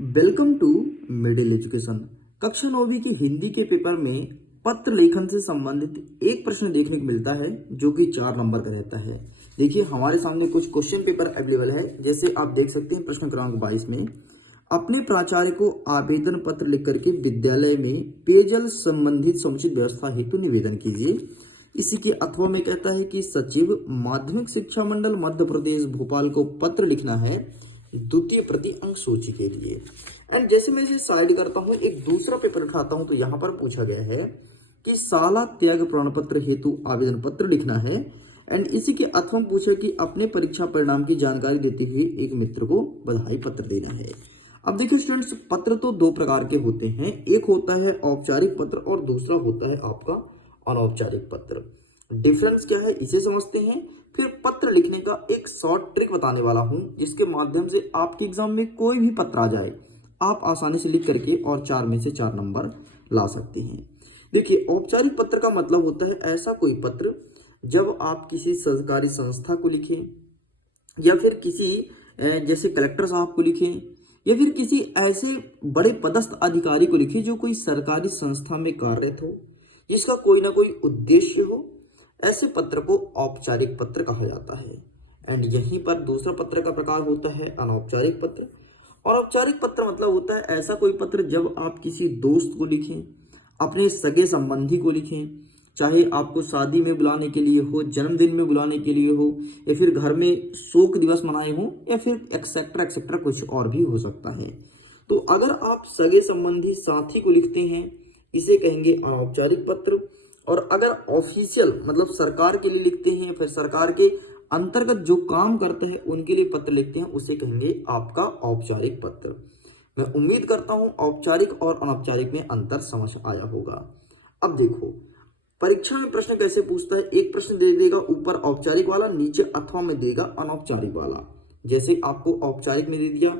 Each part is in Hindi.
Welcome to middle education. कक्षा 9वीं की हिंदी के पेपर में पत्र लेखन से संबंधित एक प्रश्न देखने को मिलता है जो कि 4 नंबर का रहता है। देखिए हमारे सामने कुछ क्वेश्चन पेपर अवेलेबल है, जैसे आप देख सकते हैं प्रश्न क्रमांक 22 में अपने प्राचार्य को आवेदन पत्र लिख करके विद्यालय में पेयजल संबंधित समुचित व्यवस्था हेतु निवेदन कीजिए। इसी के अथवा में कहता है कि सचिव माध्यमिक शिक्षा मंडल मध्य प्रदेश भोपाल को पत्र लिखना है द्वितीय प्रति अंक सूची के लिए। एंड जैसे मैं इसे साइड करता हूं, एक दूसरा पेपर उठाता हूं तो यहां पर पूछा गया है कि शाला त्याग प्रमाण पत्र हेतु आवेदन पत्र लिखना है। एंड इसी के अथवा में पूछा कि अपने परीक्षा परिणाम की जानकारी देते हुए एक मित्र को बधाई पत्र देना है। अब देखिए स्टूडेंट्स, पत्र तो 2 प्रकार के होते हैं, एक होता है औपचारिक पत्र और दूसरा होता है आपका अनौपचारिक पत्र। डिफरेंस क्या है इसे समझते हैं, फिर पत्र लिखने का एक शॉर्ट ट्रिक बताने वाला हूं जिसके माध्यम से आपके एग्जाम में कोई भी पत्र आ जाए आप आसानी से लिख करके और 4 में से 4 नंबर ला सकते हैं। देखिए औपचारिक पत्र का मतलब होता है ऐसा कोई पत्र जब आप किसी सरकारी संस्था को लिखें या फिर किसी जैसे कलेक्टर साहब को लिखें या फिर किसी ऐसे बड़े पदस्थ अधिकारी को लिखें जो कोई सरकारी संस्था में कार्यरत हो, जिसका कोई ना कोई उद्देश्य हो, ऐसे पत्र को औपचारिक पत्र कहा जाता है। एंड यहीं पर दूसरा पत्र का प्रकार होता है अनौपचारिक पत्र। और औपचारिक पत्र मतलब होता है ऐसा कोई पत्र जब आप किसी दोस्त को लिखें, अपने सगे संबंधी को लिखें, चाहे आपको शादी में बुलाने के लिए हो, जन्मदिन में बुलाने के लिए हो, या फिर घर में शोक दिवस मनाए हो, या फिर एक्सेट्रा एक्सेट्रा कुछ और भी हो सकता है। तो अगर आप सगे संबंधी साथी को लिखते हैं इसे कहेंगे अनौपचारिक पत्र। और अगर ऑफिशियल मतलब सरकार के लिए लिखते हैं, फिर सरकार के अंतर्गत जो काम करते हैं उनके लिए पत्र लिखते हैं, उसे कहेंगे आपका औपचारिक पत्र। मैं उम्मीद करता हूं औपचारिक और अनौपचारिक में अंतर समझ आया होगा। अब देखो परीक्षा में प्रश्न कैसे पूछता है, एक प्रश्न दे देगा ऊपर औपचारिक वाला, नीचे अथवा में देगा अनौपचारिक वाला। जैसे आपको औपचारिक में दे दिया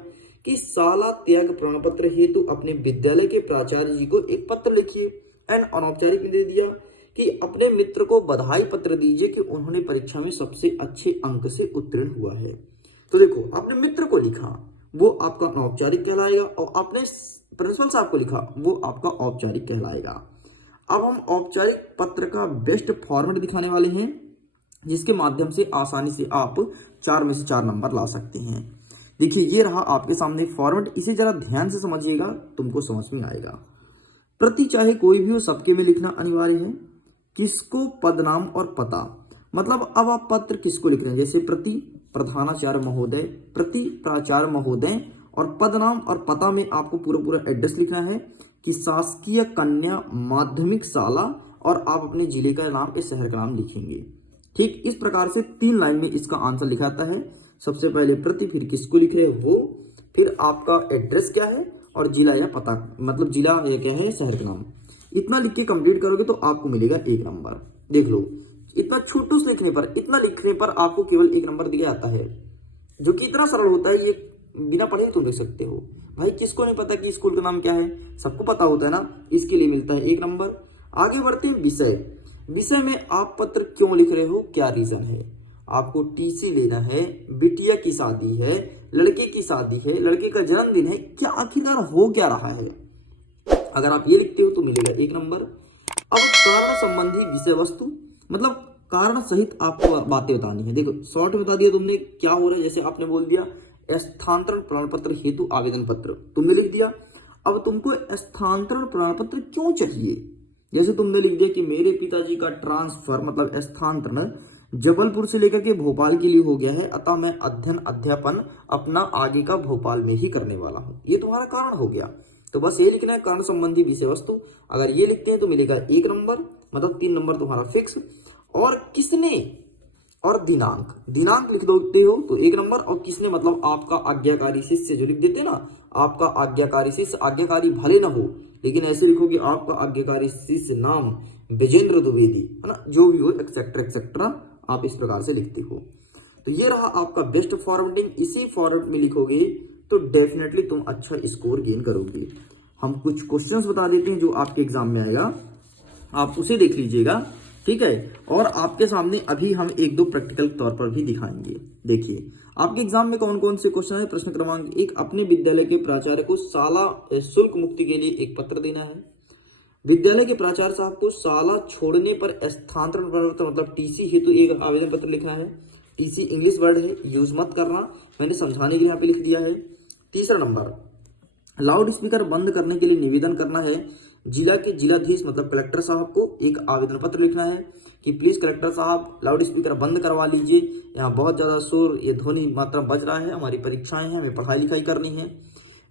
कि शाला त्याग प्रमाण पत्र हेतु अपने विद्यालय के प्राचार्य जी को एक पत्र लिखिए। एंड अनौपचारिक में दे दिया कि अपने मित्र को बधाई पत्र दीजिए कि उन्होंने परीक्षा में सबसे अच्छे अंक से उत्तीर्ण हुआ है। तो देखो अपने मित्र को लिखा वो आपका अनौपचारिक कहलाएगा और अपने प्रिंसिपल साहब को लिखा वो आपका औपचारिक कहलाएगा। अब हम औपचारिक पत्र का बेस्ट फॉर्मेट दिखाने वाले हैं जिसके माध्यम से आसानी से आप 4 में से 4 नंबर ला सकते हैं। देखिए ये रहा आपके सामने फॉर्मेट, इसे जरा ध्यान से समझिएगा, तुमको समझ में आएगा। प्रति चाहे कोई भी हो सबके में लिखना अनिवार्य है। किसको पदनाम और पता, मतलब अब आप पत्र किसको लिख रहे हैं, जैसे प्रति प्रधानाचार्य महोदय, प्रति प्राचार्य महोदय, और पदनाम और पता में आपको पूरा एड्रेस लिखना है कि शासकीय कन्या माध्यमिक शाला, और आप अपने जिले का नाम इस शहर का नाम लिखेंगे। ठीक इस प्रकार से 3 लाइन में इसका आंसर लिखाता है। सबसे पहले प्रति, फिर किसको लिख रहे हो, फिर आपका एड्रेस क्या है और जिला या पता, मतलब जिला या क्या है शहर का नाम। इतना लिख के कंप्लीट करोगे तो आपको मिलेगा 1 नंबर। देख लो इतना छोटू से लिखने पर, इतना लिखने पर आपको केवल 1 नंबर दिया जाता है, जो कि इतना सरल होता है। ये बिना पढ़े तुम लिख सकते हो। भाई किसको नहीं पता कि स्कूल का नाम क्या है, सबको पता होता है ना, इसके लिए मिलता है 1 नंबर। आगे बढ़ते हैं विषय। विषय में आप पत्र क्यों लिख रहे हो, क्या रीजन है, आपको टीसी लेना है, बिटिया की शादी है, लड़के की शादी है, लड़के का जन्मदिन है, क्या आखिरकार हो क्या रहा है। अगर आप ये लिखते हो तो मिलेगा 1 नंबर। अब कारण संबंधी विषय वस्तु, मतलब कारण सहित आपको बातें बतानी है। देखो शॉर्ट बता दिया तुमने क्या हो रहा है, जैसे आपने बोल दिया स्थानांतरण प्रमाण पत्र हेतु आवेदन पत्र तुमने लिख दिया। अब तुमको स्थानांतरण प्रमाण पत्र क्यों चाहिए, जैसे तुमने लिख दिया कि मेरे पिताजी का ट्रांसफर मतलब स्थानांतरण जबलपुर से लेकर के भोपाल के लिए हो गया है, अतः मैं अध्ययन अध्यापन अपना आगे का भोपाल में ही करने वाला हूँ। ये तुम्हारा कारण हो गया। तो बस ये लिखना है कारण संबंधी विषय वस्तु। अगर ये लिखते हैं तो मिलेगा 1 नंबर, मतलब 3 नंबर तुम्हारा फिक्स। और किसने और दिनांक, दिनांक लिख देते हो तो 1 नंबर। और किसने मतलब आपका आज्ञाकारी शिष्य जो लिख देते ना, आपका आज्ञाकारी शिष्य, आज्ञाकारी भले ना हो लेकिन ऐसे लिखोगे आपका आज्ञाकारी शिष्य नाम विजेंद्र द्विवेदी, है ना, जो भी हो एक्सेट्रा एक्सेट्रा आप इस प्रकार से लिखते हो। तो ये रहा आपका बेस्ट फॉर्मेटिंग। इसी फॉर्मेट में लिखोगे तो डेफिनेटली तुम अच्छा स्कोर गेन करोगे। हम कुछ क्वेश्चंस बता देते हैं जो आपके एग्जाम में आएगा, आप उसे देख लीजिएगा। ठीक है। और आपके सामने अभी हम एक दो प्रैक्टिकल तौर पर भी दिखाएंगे। देखिए आपके एग्जाम में कौन कौन से क्वेश्चन है। प्रश्न क्रमांक 1, अपने विद्यालय के प्राचार्य को शाला शुल्क मुक्ति के लिए एक पत्र देना है। विद्यालय के प्राचार्य साहब को शाला छोड़ने पर स्थानांतरण परिवर्तन मतलब टीसी हेतु एक आवेदन पत्र लिखना है। टीसी इंग्लिश वर्ड है, यूज मत करना, मैंने समझाने के लिए यहाँ पे लिख दिया है। तीसरा नंबर, लाउड स्पीकर बंद करने के लिए निवेदन करना है। जिला के जिलाधीश मतलब कलेक्टर साहब को एक आवेदन पत्र लिखना है कि प्लीज कलेक्टर साहब लाउड स्पीकर बंद करवा लीजिए, यहाँ बहुत ज्यादा शोर ये ध्वनि मात्रा बज रहा है, हमारी परीक्षाएं हैं, हमें पढ़ाई लिखाई करनी है।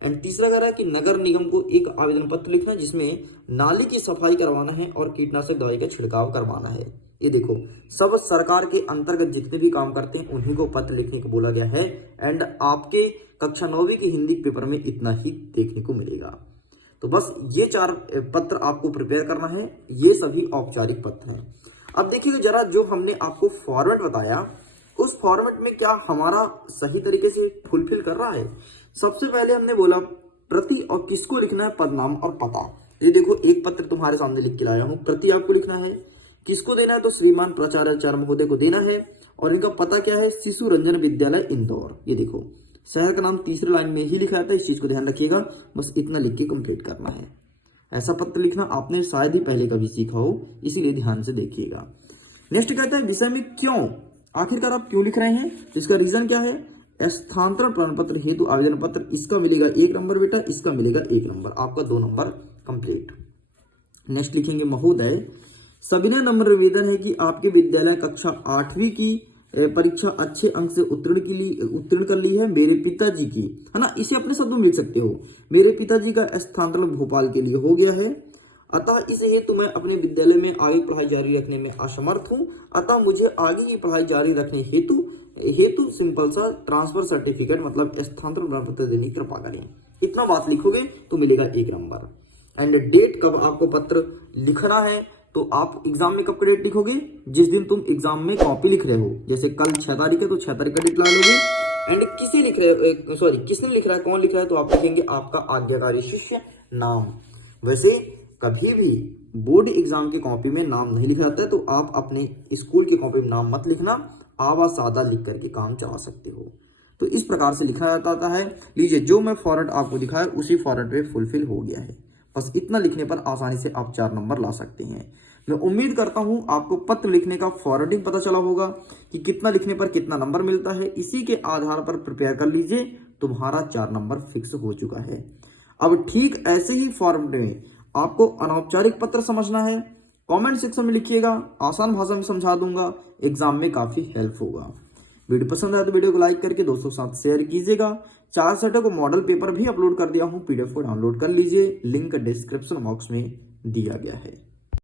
एंड तीसरा कह रहा है कि नगर निगम को एक आवेदन पत्र लिखना है जिसमें नाली की सफाई करवाना है और कीटनाशक दवाई का छिड़काव करवाना है। ये देखो सब सरकार के अंतर्गत जितने भी काम करते हैं उन्हीं को पत्र लिखने को बोला गया है। एंड आपके कक्षा 9वीं के हिंदी पेपर में इतना ही देखने को मिलेगा। तो बस ये 4 पत्र आपको प्रिपेयर करना है, ये सभी औपचारिक पत्र हैं। अब देखिए जरा जो हमने आपको फॉर्मेट बताया उस फॉर्मेट में क्या हमारा सही तरीके से फुलफिल कर रहा है। सबसे पहले हमने बोला प्रति और किसको लिखना है, पदनाम और पता। ये देखो एक पत्र तुम्हारे सामने लिख के लाया हूं, प्रति आपको लिखना है, किसको देना है तो श्रीमान प्राचार्य महोदय को देना है और इनका पता क्या है, शिशु रंजन विद्यालय इंदौर। ये देखो शहर का नाम तीसरी लाइन में ही लिखा था, इस चीज को ध्यान रखिएगा, बस इतना लिख के कंप्लीट करना है। ऐसा पत्र लिखना आपने शायद ही पहले कभी सीखा हो, इसीलिए ध्यान से देखिएगा। नेक्स्ट कहता है विषय में क्यों, आखिरकार आप क्यों लिख रहे हैं, तो इसका रीजन क्या है, स्थानांतरण प्रमाण पत्र हेतु आवेदन पत्र, इसका मिलेगा 1 नंबर बेटा, इसका मिलेगा 1 नंबर, आपका 2 नंबर कंप्लीट। नेक्स्ट लिखेंगे महोदय सविनय नम्र निवेदन है कि आपके विद्यालय कक्षा 8वीं की परीक्षा अच्छे अंक से उत्तीर्ण कर ली है मेरे पिताजी की, है ना, इसे अपने शब्दों में लिख सकते हो, मेरे पिताजी का स्थानांतरण भोपाल के लिए हो गया है, अतः इस हेतु मैं अपने विद्यालय में आगे पढ़ाई जारी रखने में असमर्थ हूं, अतः मुझे आगे की पढ़ाई जारी रखने हेतु सिंपल सा ट्रांसफर सर्टिफिकेट मतलब स्थानांतरण प्रमाण पत्र देने की कृपा करें। इतना बात लिखोगे तो मिलेगा 1 नंबर। एंड डेट कब आपको पत्र लिखना है, तो आप एग्जाम में कब का डेट लिखोगे, जिस दिन तुम एग्जाम में कॉपी लिख रहे हो, जैसे कल 6 तारीख है तो 6 तारीख का डेट ला लोगे। एंड किसने लिख रहा है, कौन लिख रहा है, तो आप लिखेंगे आपका आज्ञाकारी शिष्य नाम। वैसे कभी भी बोर्ड एग्जाम के कॉपी में नाम नहीं लिखा जाता है, तो आप अपने स्कूल के कॉपी में नाम मत लिखना, आवाज सादा लिख करके काम चला सकते हो। तो इस प्रकार से लिखा जाता है। लीजिए जो मैं फॉर्मेट आपको दिखाया उसी फॉर्मेट में फुलफिल हो गया है, बस इतना लिखने पर आसानी से आप 4 नंबर ला सकते हैं। मैं उम्मीद करता हूं आपको पत्र लिखने का फॉर्मेटिंग पता चला होगा कि कितना लिखने पर कितना नंबर मिलता है, इसी के आधार पर प्रिपेयर कर लीजिए, तुम्हारा 4 नंबर फिक्स हो चुका है। अब ठीक ऐसे ही फॉर्मेट में आपको अनौपचारिक पत्र समझना है, कमेंट सेक्शन में लिखिएगा, आसान भाषा में समझा दूंगा, एग्जाम में काफी हेल्प होगा। वीडियो पसंद आए तो वीडियो को लाइक करके दोस्तों के साथ शेयर कीजिएगा। 4 सेटों को मॉडल पेपर भी अपलोड कर दिया हूं, PDF को डाउनलोड कर लीजिए, लिंक डिस्क्रिप्शन बॉक्स में दिया गया है।